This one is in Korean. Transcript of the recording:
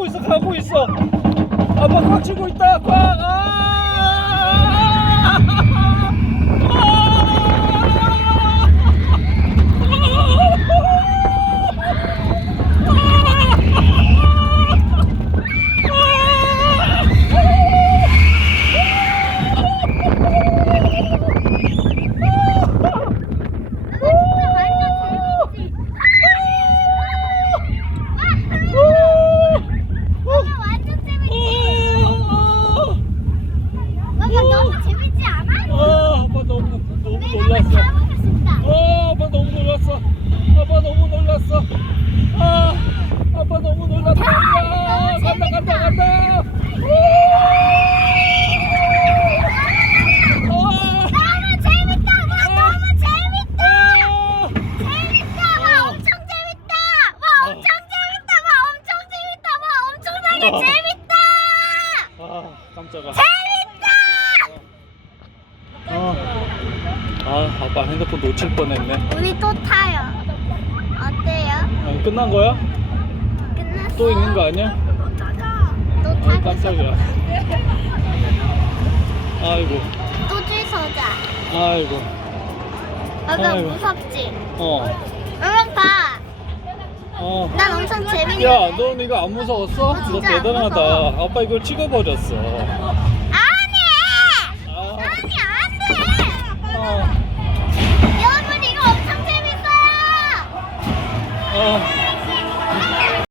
가고 있어 가고 있어 아빠 꽉 쥐고 있다 꽉 아! 너무 놀랐다. 야, 간다, 간다, 간다. 아, 너무 재밌다! 와, 너무 재밌다! 아, 재밌다! 와, 엄청 재밌다! 와, 엄청 재밌다! 와, 엄청 재밌다! 와, 엄청나게 어. 재밌다! 아, 깜짝아. 재밌다! 아, 아, 아빠 핸드폰 놓칠 뻔했네. 우리 또 타요. 어때요? 아, 끝난 거야? 또 있는 거 아니야? 또 아, 타고 깜짝이야. 아이고, 또줄 서자. 아이고. 아이고. 무섭지? 어, 여러분 봐. 어. 난 엄청 재밌는데. 야, 넌 이거 안 무서웠어? 어, 너 진짜 안 대단하다. 무서워. 아빠 이걸 찍어버렸어. 아니! 아, 아니 안 돼! 어, 여러분 이거 엄청 재밌어요! 어.